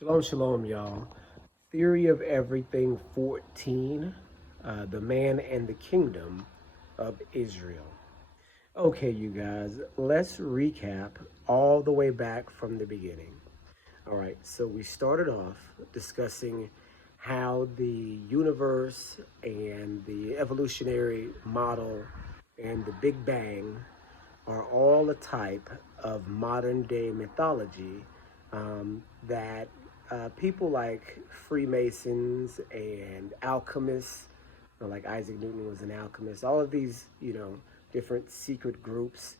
Shalom, shalom, y'all. Theory of Everything 14, The Man and the Kingdom of Israel. Okay, you guys, let's recap all the way back from the beginning. All right, so we started off discussing how the universe and the evolutionary model and the Big Bang are all a type of modern day mythology that people like Freemasons and alchemists, like Isaac Newton was an alchemist, all of these, different secret groups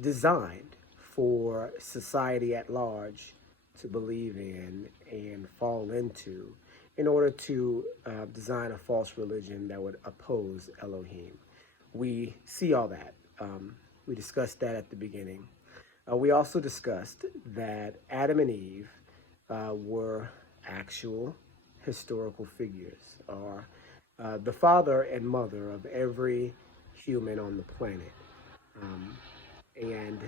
designed for society at large to believe in and fall into in order to design a false religion that would oppose Elohim. We see all that. We discussed that at the beginning. We also discussed that Adam and Eve were actual historical figures, or the father and mother of every human on the planet. And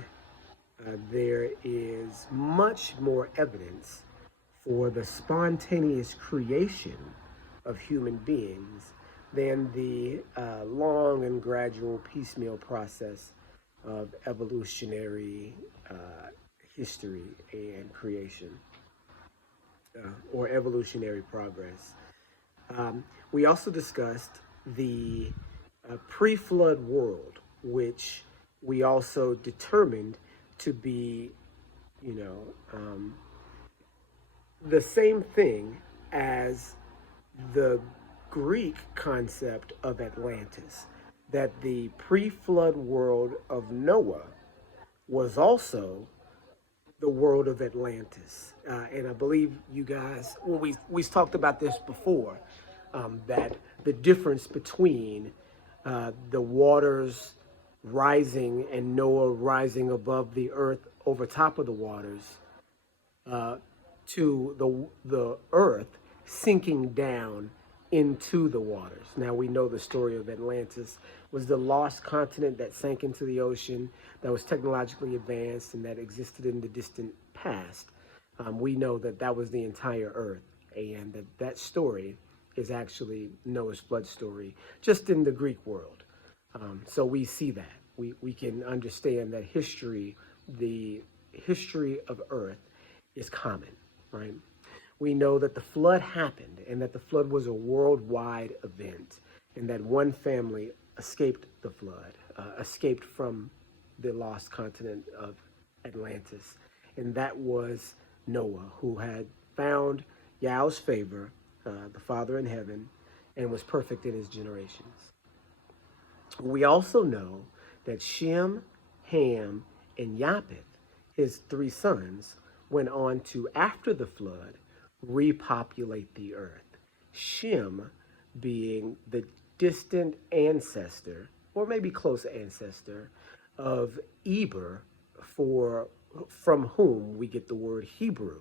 there is much more evidence for the spontaneous creation of human beings than the long and gradual piecemeal process of evolutionary history and creation, or evolutionary progress. We also discussed the pre-flood world, which we also determined to be, you know, um, the same thing as the Greek concept of Atlantis, that the pre-flood world of Noah was also the world of Atlantis. And I believe you guys, well, we talked about this before, that the difference between the waters rising and Noah rising above the earth over top of the waters uh, to the earth sinking down into the waters. Now we know the story of Atlantis was the lost continent that sank into the ocean, that was technologically advanced and that existed in the distant past. We know that that was the entire earth, and that story is actually Noah's flood story, just in the Greek world. So we see that. We can understand that history, the history of earth, is common, right? We know that the flood happened and that the flood was a worldwide event, and that one family escaped the flood, escaped from the lost continent of Atlantis. And that was Noah, who had found Yahweh's favor, the Father in heaven, and was perfect in his generations. We also know that Shem, Ham, and Japheth, his three sons, went on to, after the flood, repopulate the earth. Shem being the distant ancestor, or maybe close ancestor, of Eber, for from whom we get the word Hebrew.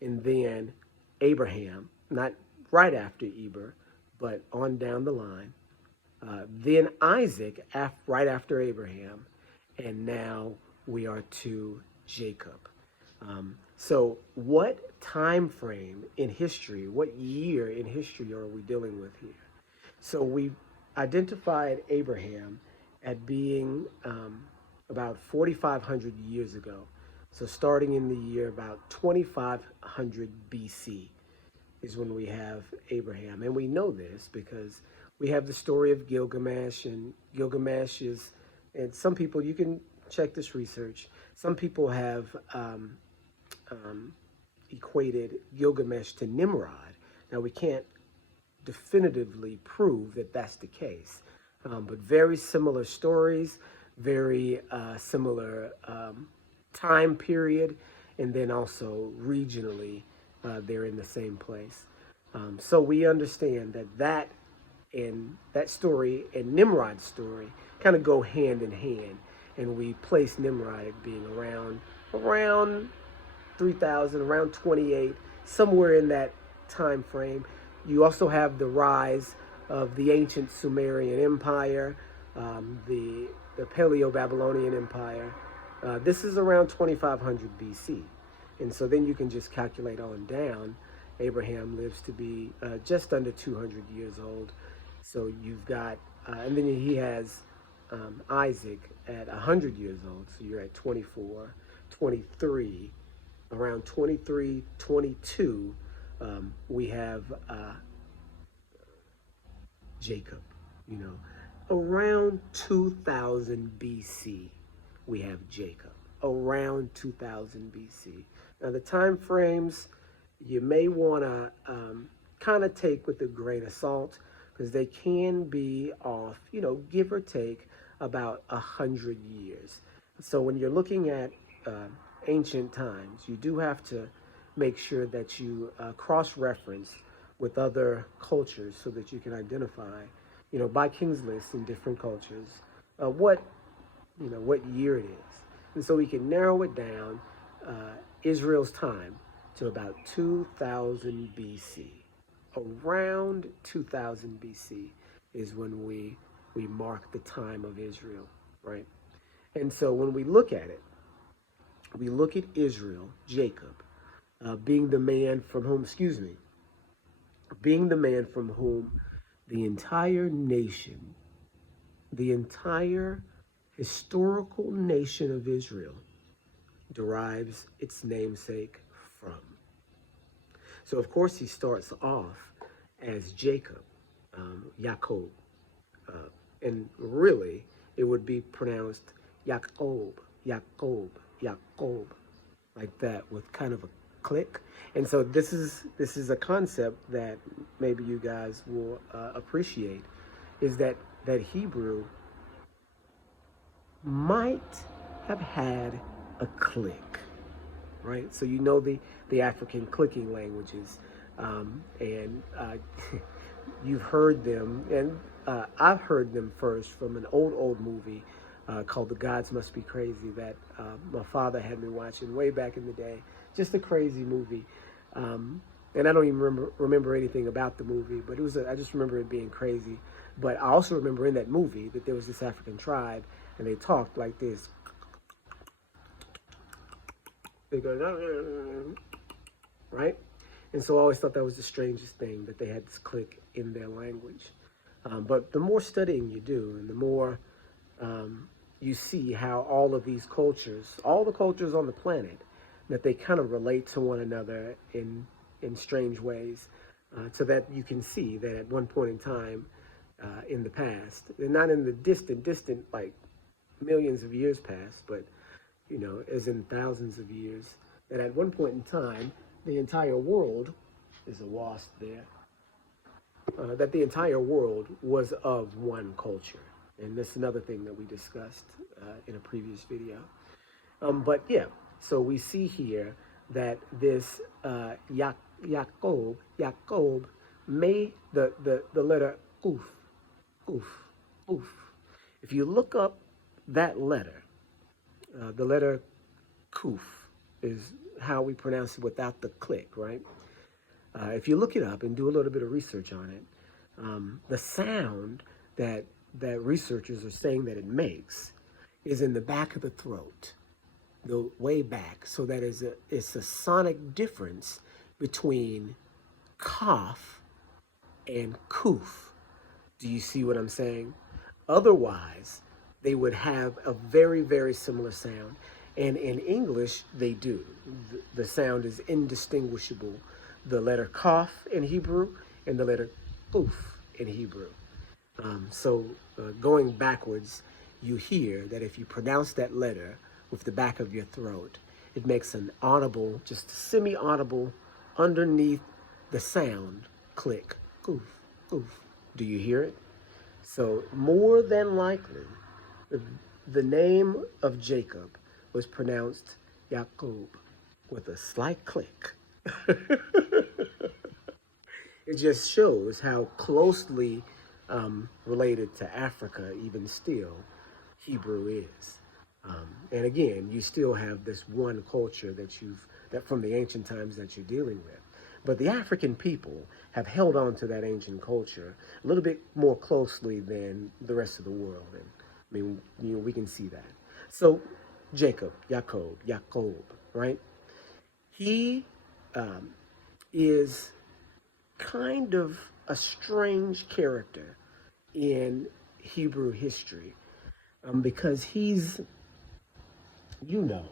And then Abraham, not right after Eber, but on down the line, then Isaac, right after Abraham, and now we are to Jacob. So, what time frame in history, what year in history are we dealing with here? So, we identified Abraham at being about 4,500 years ago. So, starting in the year about 2,500 BC is when we have Abraham. And we know this because we have the story of Gilgamesh, and Gilgamesh is, and some people, you can check this research, some people have um, equated Gilgamesh to Nimrod. Now, we can't definitively prove that that's the case, but very similar stories, very similar time period, and then also regionally, they're in the same place. So we understand that and that story and Nimrod's story kind of go hand in hand, and we place Nimrod at being around 3,000, around 28, somewhere in that time frame. You also have the rise of the ancient Sumerian Empire, the Paleo-Babylonian Empire. This is around 2500 BC. And so then you can just calculate on down. Abraham lives to be just under 200 years old. So you've got, and then he has Isaac at 100 years old. So you're at 24, 23, around 23, 22. We have Jacob, you know, around 2000 BC, we have Jacob, around 2000 BC. Now, the time frames you may want to kind of take with a grain of salt because they can be off, you know, give or take about 100 years. So when you're looking at ancient times, you do have to make sure that you cross-reference with other cultures so that you can identify, you know, by King's List in different cultures, what, you know, what year it is. And so we can narrow it down, Israel's time, to about 2000 BC. Around 2000 BC is when we mark the time of Israel, right? And so when we look at it, we look at Israel, Jacob, being the man from whom, being the man from whom the entire nation, the entire historical nation of Israel derives its namesake from. So, of course, he starts off as Jacob, Yaakov, and really it would be pronounced Yaakov, Yaakov, Yaakov, like that with kind of a click. And so this is a concept that maybe you guys will appreciate, is that Hebrew might have had a click, right? So you know the African clicking languages, and you've heard them, and I've heard them first from an old movie called The Gods Must Be Crazy that my father had me watching way back in the day. Just a crazy movie. And I don't even remember anything about the movie, but I just remember it being crazy. But I also remember in that movie that there was this African tribe, and they talked like this. They go, right? And so I always thought that was the strangest thing, that they had this click in their language. But the more studying you do, and the more you see how all of these cultures, all the cultures on the planet, that they kind of relate to one another in strange ways, so that you can see that at one point in time in the past, and not in the distant, like millions of years past, but, you know, as in thousands of years, that at one point in time, the entire world, there's a wasp there, that the entire world was of one culture. And that's another thing that we discussed in a previous video. But yeah, so we see here that this Yaakov made the letter Kuf, Kuf, Kuf. If you look up that letter, the letter Kuf is how we pronounce it without the click, right? If you look it up and do a little bit of research on it, the sound that researchers are saying that it makes is in the back of the throat, the way back. So that it's a sonic difference between cough and koof. Do you see what I'm saying? Otherwise, they would have a very, very similar sound. And in English, they do. The sound is indistinguishable. The letter cough in Hebrew and the letter koof in Hebrew. So going backwards, you hear that if you pronounce that letter with the back of your throat, it makes an audible, just semi-audible, underneath the sound, click, goof, goof. Do you hear it? So more than likely, the name of Jacob was pronounced Yaakov with a slight click. It just shows how closely related to Africa, even still, Hebrew is. And again, you still have this one culture that from the ancient times that you're dealing with. But the African people have held on to that ancient culture a little bit more closely than the rest of the world. And I mean, you know, we can see that. So Jacob, Yaakov, right? He um, is kind of a strange character in Hebrew history because he's, you know,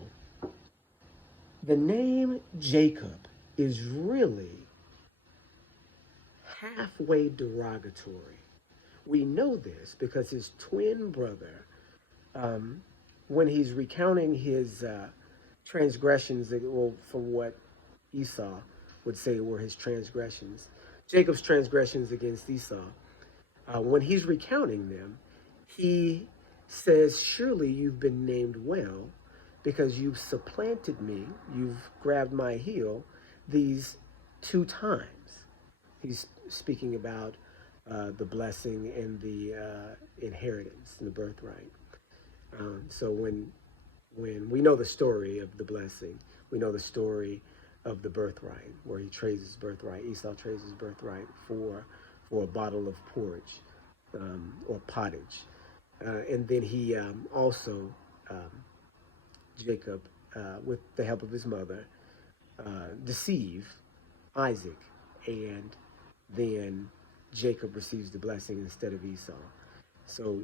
the name Jacob is really halfway derogatory. We know this because his twin brother, um, when he's recounting his transgressions, well, from what Esau would say were his transgressions, Jacob's transgressions against Esau, when he's recounting them, he says, surely you've been named well because you've supplanted me, you've grabbed my heel these two times. He's speaking about the blessing and the inheritance and the birthright. So when we know the story of the blessing, we know the story of the birthright, where he trades his birthright. Esau trades his birthright for a bottle of porridge or pottage, and then he also Jacob, with the help of his mother, deceive Isaac, and then Jacob receives the blessing instead of Esau. So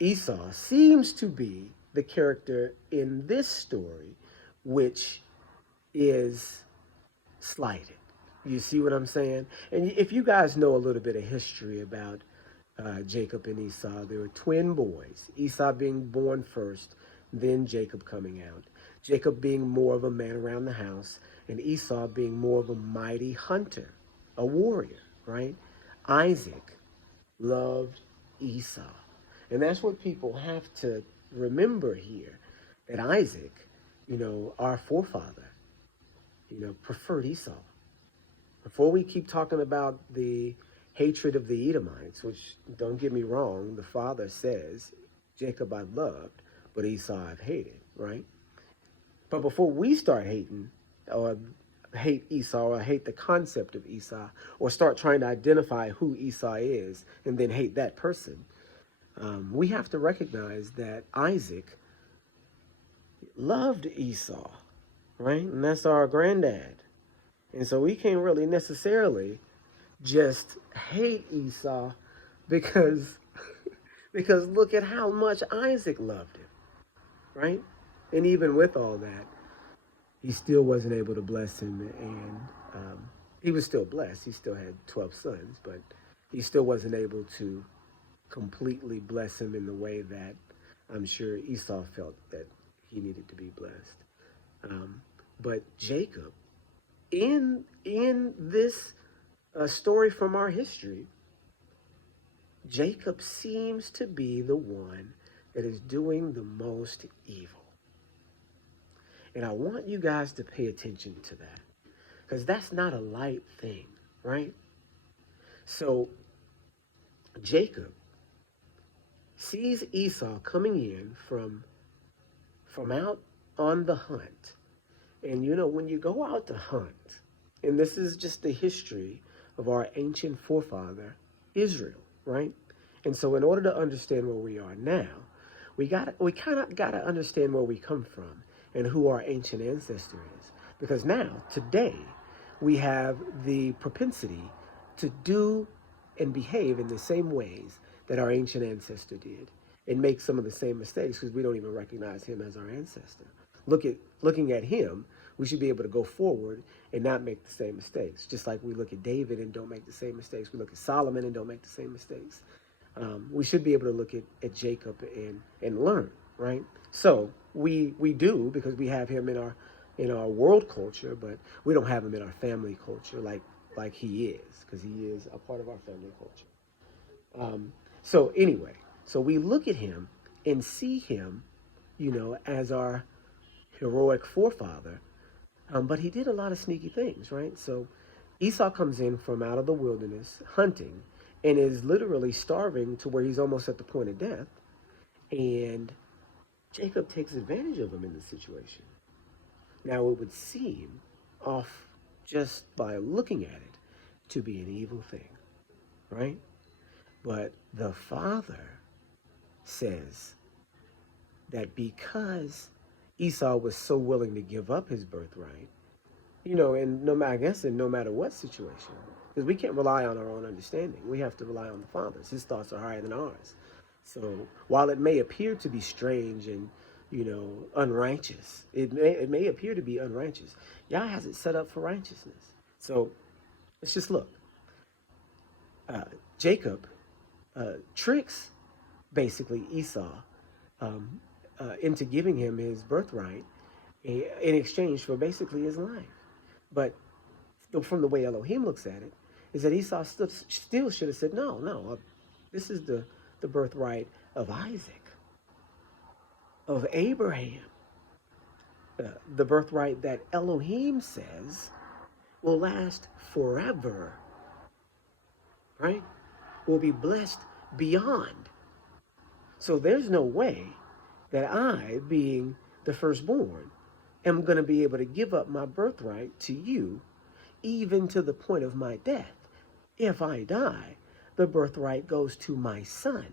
Esau seems to be the character in this story which is slighted. You see what I'm saying? And if you guys know a little bit of history about Jacob and Esau, they were twin boys. Esau being born first, then Jacob coming out. Jacob being more of a man around the house, and Esau being more of a mighty hunter, a warrior, right? Isaac loved Esau. And that's what people have to remember here, that Isaac, our forefather, preferred Esau. Before we keep talking about the hatred of the Edomites, which, don't get me wrong, the father says, Jacob I've loved, but Esau I've hated, right? But before we start hating or hate Esau or hate the concept of Esau or start trying to identify who Esau is and then hate that person, we have to recognize that Isaac loved Esau, right? And that's our granddad. And so we can't really necessarily just hate Esau because because look at how much Isaac loved him, right? And even with all that, he still wasn't able to bless him, and he was still blessed. He still had 12 sons, but he still wasn't able to completely bless him in the way that I'm sure Esau felt that he needed to be blessed. But Jacob, in this story from our history, Jacob seems to be the one that is doing the most evil. And I want you guys to pay attention to that, because that's not a light thing, right? So Jacob sees Esau coming in from out on the hunt. And when you go out to hunt, and this is just the history of our ancient forefather, Israel, right? And so in order to understand where we are now, we kind of got to understand where we come from and who our ancient ancestor is. Because now, today, we have the propensity to do and behave in the same ways that our ancient ancestor did and make some of the same mistakes because we don't even recognize him as our ancestor. Looking at him, we should be able to go forward and not make the same mistakes. Just like we look at David and don't make the same mistakes. We look at Solomon and don't make the same mistakes. We should be able to look at Jacob and learn, right? So we do, because we have him in our world culture, but we don't have him in our family culture like he is, because he is a part of our family culture. So anyway, so we look at him and see him, as our heroic forefather, but he did a lot of sneaky things, right? So Esau comes in from out of the wilderness hunting and is literally starving to where he's almost at the point of death. And Jacob takes advantage of him in this situation. Now, it would seem, off just by looking at it, to be an evil thing, right? But the father says that because Esau was so willing to give up his birthright, and I guess in no matter what situation, because we can't rely on our own understanding. We have to rely on the Father's. His thoughts are higher than ours. So while it may appear to be strange and, unrighteous, it may appear to be unrighteous. Yah has it set up for righteousness. So let's just look. Uh, Jacob tricks basically Esau um, into giving him his birthright in exchange for basically his life. But from the way Elohim looks at it, is that Esau still should have said, no, no, this is the birthright of Isaac, of Abraham, the birthright that Elohim says will last forever, right? Will be blessed beyond. So there's no way that I, being the firstborn, am going to be able to give up my birthright to you, even to the point of my death. If I die, the birthright goes to my son,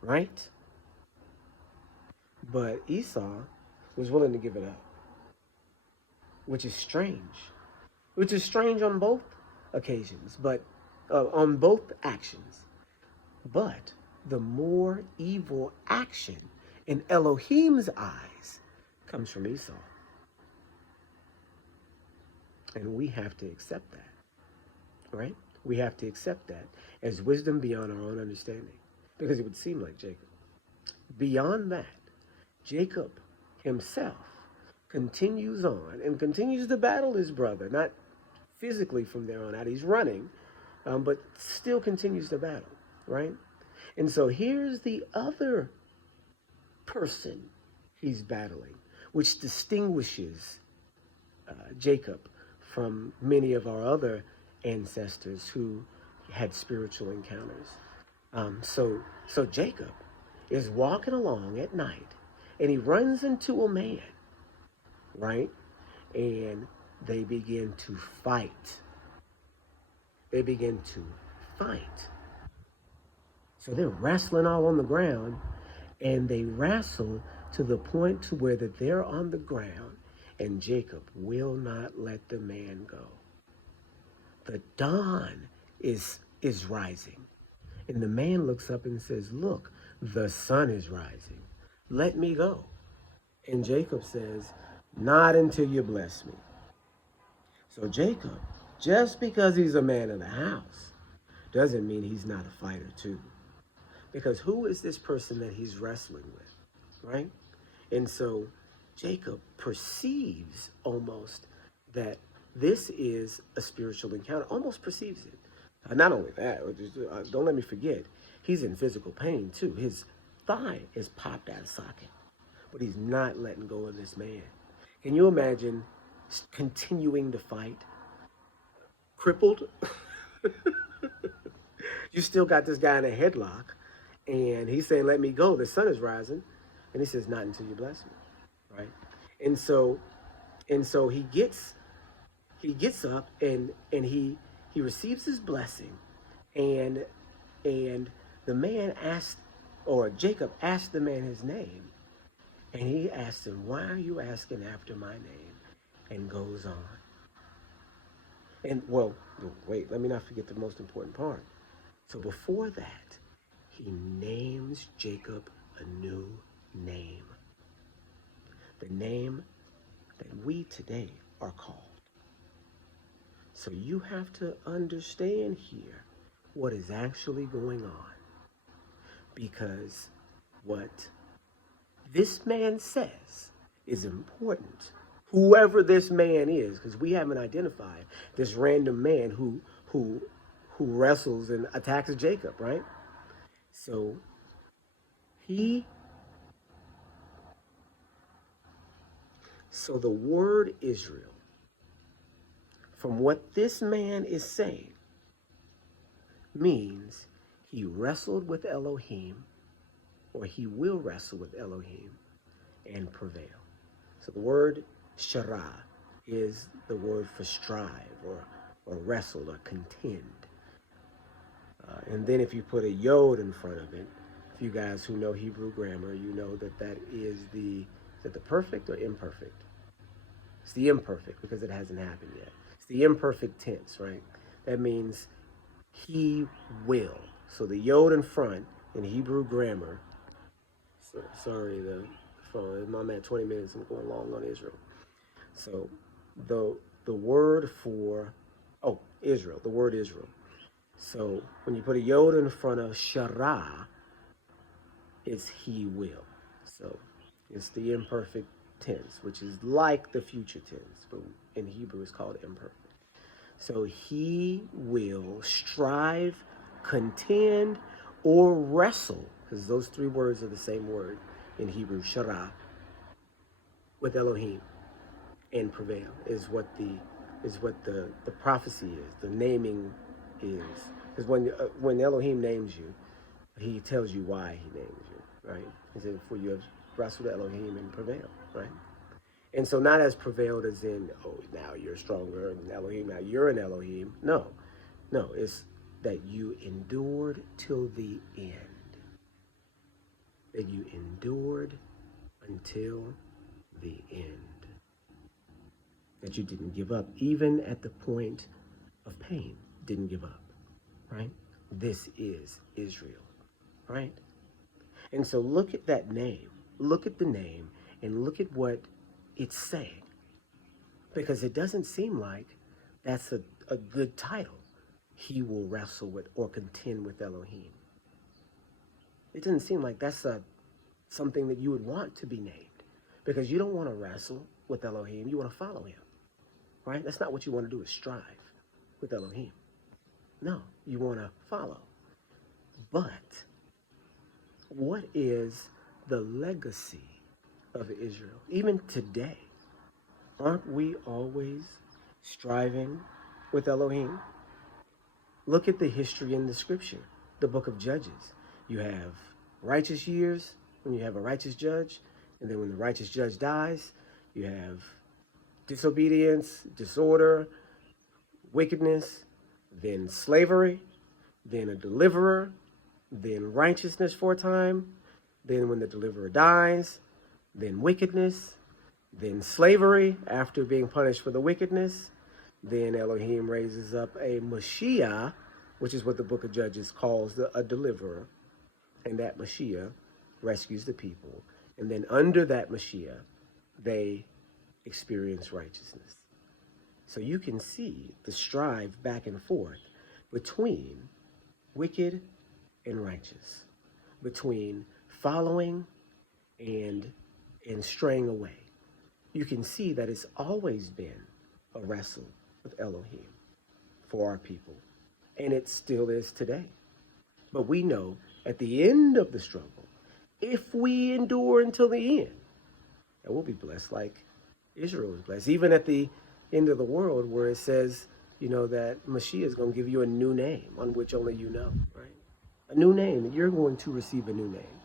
right? But Esau was willing to give it up, which is strange. Which is strange on both occasions, but on both actions. But the more evil action in Elohim's eyes comes from Esau. And we have to accept that, right? We have to accept that as wisdom beyond our own understanding, because it would seem like Jacob. Beyond that, Jacob himself continues on and continues to battle his brother, not physically from there on out. He's running, but still continues to battle, right? And so here's the other person he's battling, which distinguishes Jacob from many of our other ancestors who had spiritual encounters. So Jacob is walking along at night, and he runs into a man, right? And they begin to fight. They begin to fight. So they're wrestling all on the ground, and they wrestle to the point to where that they're on the ground, and Jacob will not let the man go. The dawn is rising, and the man looks up and says, "Look, the sun is rising. Let me go." And Jacob says, "Not until you bless me." So Jacob, just because he's a man of the house, doesn't mean he's not a fighter too. Because who is this person that he's wrestling with, right? And so Jacob perceives almost that this is a spiritual encounter, almost perceives it. Not only that, don't let me forget, he's in physical pain too. His thigh is popped out of socket, but he's not letting go of this man. Can you imagine continuing to fight, crippled? You still got this guy in a headlock, and he's saying, "Let me go. The sun is rising," and he says, "Not until you bless me," right? And so he gets up, and he receives his blessing, and the man asked, or Jacob asked the man his name, and he asked him, "Why are you asking after my name?" And goes on. And well, wait, let me not forget the most important part. So before that, he names Jacob a new name. The name that we today are called. So you have to understand here what is actually going on. Because what this man says is important. Whoever this man is, because we haven't identified this random man who wrestles and attacks Jacob, right? So the word Israel, from what this man is saying, means he wrestled with Elohim, or he will wrestle with Elohim and prevail. So the word shara is the word for strive or wrestle or contend. And then if you put a yod in front of it, if you guys who know Hebrew grammar, you know that is the perfect or imperfect? It's the imperfect because it hasn't happened yet. It's the imperfect tense, right? That means he will. So the yod in front in Hebrew grammar, sorry, the phone, I'm at 20 minutes, I'm going long on Israel. So the word for, Israel, the word Israel. So when you put a yod in front of shara, it's he will. So it's the imperfect tense, which is like the future tense, but in Hebrew it's called imperfect. So he will strive, contend, or wrestle, because those three words are the same word in Hebrew, shara, with Elohim, and prevail is what the prophecy is, the naming is. Because when Elohim names you, he tells you why he names you, right? He said, for you have wrestled Elohim and prevailed, right? And so not as prevailed as in, oh, now you're stronger than Elohim, now you're an Elohim. No, it's that you endured till the end. That you endured until the end. That you didn't give up, even at the point of pain, didn't give up, right? This is Israel, right? And so look at that name, look at the name, and look at what it's saying. Because it doesn't seem like that's a good title. He will wrestle with or contend with Elohim. It doesn't seem like that's something that you would want to be named. Because you don't want to wrestle with Elohim, you want to follow him. Right? That's not what you want to do, is strive with Elohim. No, you want to follow. But what is the legacy of Israel? Even today, aren't we always striving with Elohim? Look at the history in the scripture, the book of Judges. You have righteous years when you have a righteous judge, and then when the righteous judge dies, you have disobedience, disorder, wickedness, then slavery, then a deliverer, then righteousness for a time, then when the deliverer dies, then wickedness, then slavery after being punished for the wickedness. Then Elohim raises up a Mashiach, which is what the book of Judges calls a deliverer. And that Mashiach rescues the people. And then under that Mashiach, they experience righteousness. So you can see the strive back and forth between wicked and righteous, between following and straying away. You can see that it's always been a wrestle with Elohim for our people, and it still is today. But we know at the end of the struggle, if we endure until the end, that we'll be blessed like Israel is blessed. Even at the end of the world where it says, that Mashiach is going to give you a new name on which only you know, right? A new name. You're going to receive a new name,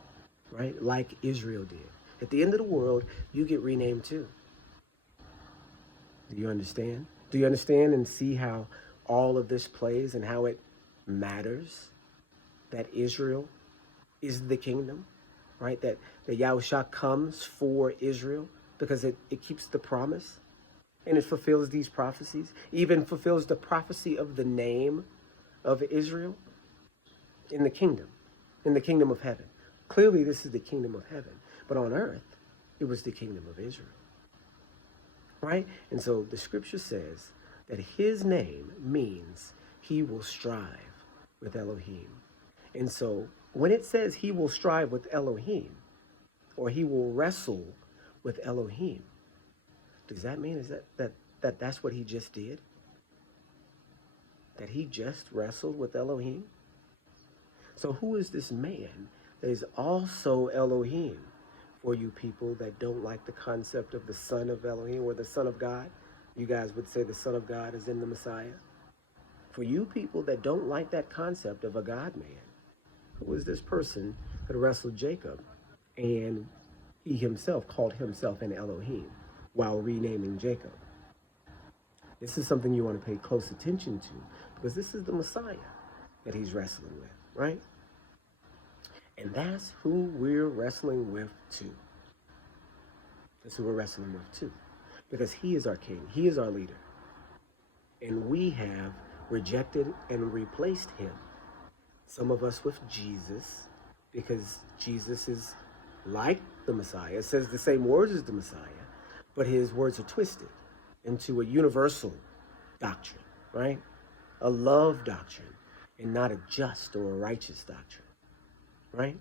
right? Like Israel did. At the end of the world, you get renamed too. Do you understand? Do you understand and see how all of this plays and how it matters that Israel is the kingdom, right? That Yahushua comes for Israel because it keeps the promise and it fulfills these prophecies, even fulfills the prophecy of the name of Israel in the kingdom of heaven. Clearly, this is the kingdom of heaven, but on earth, it was the kingdom of Israel, right? And so the scripture says that his name means he will strive with Elohim. And so when it says he will strive with Elohim, or he will wrestle with Elohim, does that mean that's what he just did? That he just wrestled with Elohim? So who is this man that is also Elohim for you people that don't like the concept of the Son of Elohim or the Son of God? You guys would say the Son of God is in the Messiah. For you people that don't like that concept of a God-man, who is this person that wrestled Jacob and he himself called himself an Elohim while renaming Jacob? This is something you want to pay close attention to because this is the Messiah that he's wrestling with, right? And that's who we're wrestling with too. That's who we're wrestling with too. because he is our king, he is our leader. And we have rejected and replaced him. Some of us with Jesus, because Jesus is like the Messiah. It says the same words as the Messiah, but his words are twisted into a universal doctrine, right? A love doctrine and not a just or a righteous doctrine, right?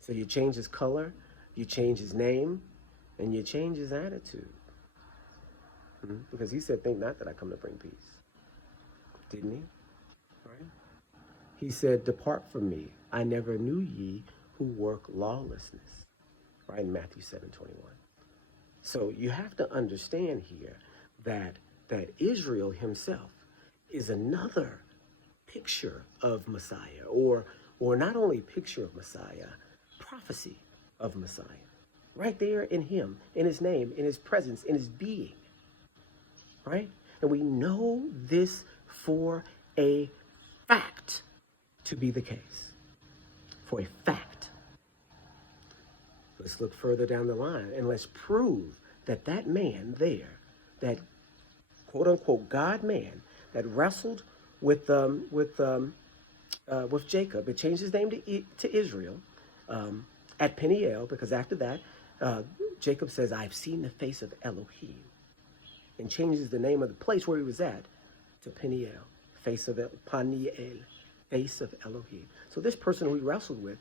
So you change his color, you change his name, and you change his attitude. Because he said, think not that I come to bring peace. Didn't he? Right? He said, depart from me. I never knew ye who work lawlessness. Right, in Matthew 7:21. So you have to understand here that Israel himself is another picture of Messiah, or not only picture of Messiah, prophecy of Messiah. Right there in him, in his name, in his presence, in his being. Right? And we know this for a fact to be the case. For a fact. Let's look further down the line and let's prove that that man there, that quote unquote God man that wrestled with Jacob, it changed his name to Israel at Peniel, because after that Jacob says, "I've seen the face of Elohim," and changes the name of the place where he was at to Peniel, Paniel, face of Elohim. So this person who he wrestled with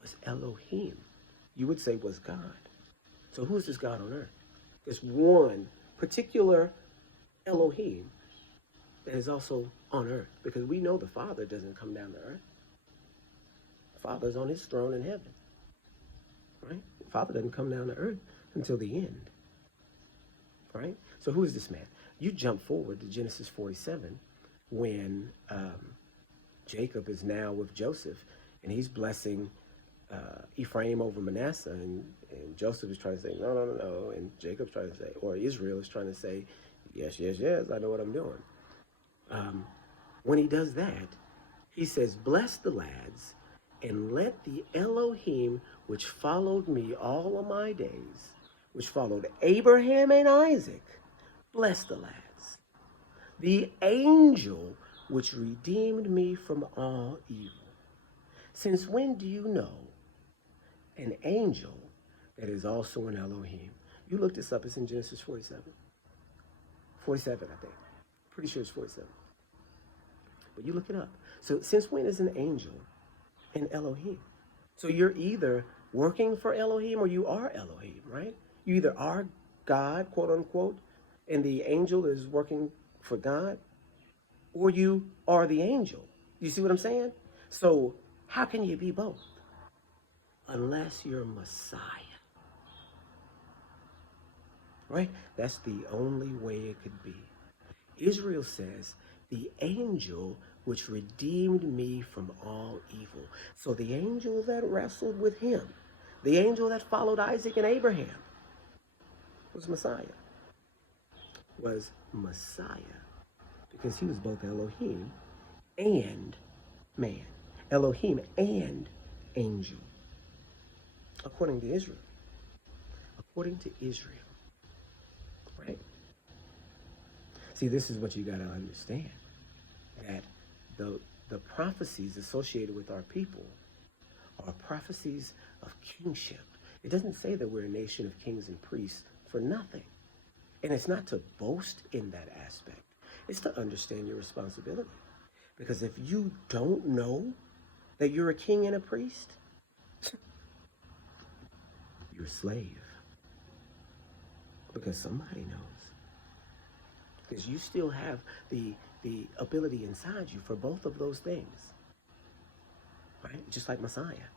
was Elohim. You would say was God. So who is this God on earth? There's one particular Elohim that is also on earth, because we know the Father doesn't come down to earth. The Father's on his throne in heaven, right? The Father doesn't come down to earth until the end, right? So who is this man? You jump forward to Genesis 47 when Jacob is now with Joseph, and he's blessing Ephraim over Manasseh, and Joseph is trying to say, no, no, no, no. And Jacob's trying to say, or Israel is trying to say, yes, yes, yes, I know what I'm doing. When he does that, he says, bless the lads, and let the Elohim which followed me all of my days, which followed Abraham and Isaac, bless the lads. The angel which redeemed me from all evil. Since when do you know an angel that is also an Elohim? You look this up. It's in Genesis 47. 47, I think. Pretty sure it's 47. But you look it up. So since when is an angel an Elohim? So you're either working for Elohim or you are Elohim, right? You either are God, quote unquote, and the angel is working for God, or you are the angel. You see what I'm saying? So how can you be both? Unless you're Messiah. Right? That's the only way it could be. Israel says, the angel which redeemed me from all evil. So the angel that wrestled with him, the angel that followed Isaac and Abraham, was Messiah. Was Messiah. Because he was both Elohim and man. Elohim and angel. According to Israel. According to Israel. Right? See, this is what you got to understand. That the prophecies associated with our people are prophecies of kingship. It doesn't say that we're a nation of kings and priests for nothing. And it's not to boast in that aspect. It's to understand your responsibility. Because if you don't know that you're a king and a priest, you're a slave. Because somebody knows. Because you still have the ability inside you for both of those things. Right? Just like Messiah.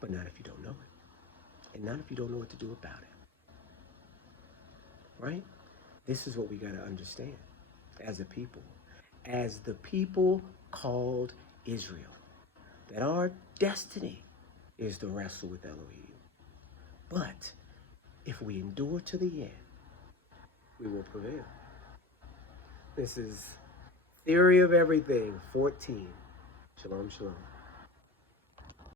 But not if you don't know it. And not if you don't know what to do about it. Right? This is what we got to understand as a people. As the people called Israel. That our destiny is to wrestle with Elohim. But if we endure to the end, we will prevail. This is Theory of Everything 14. Shalom, shalom.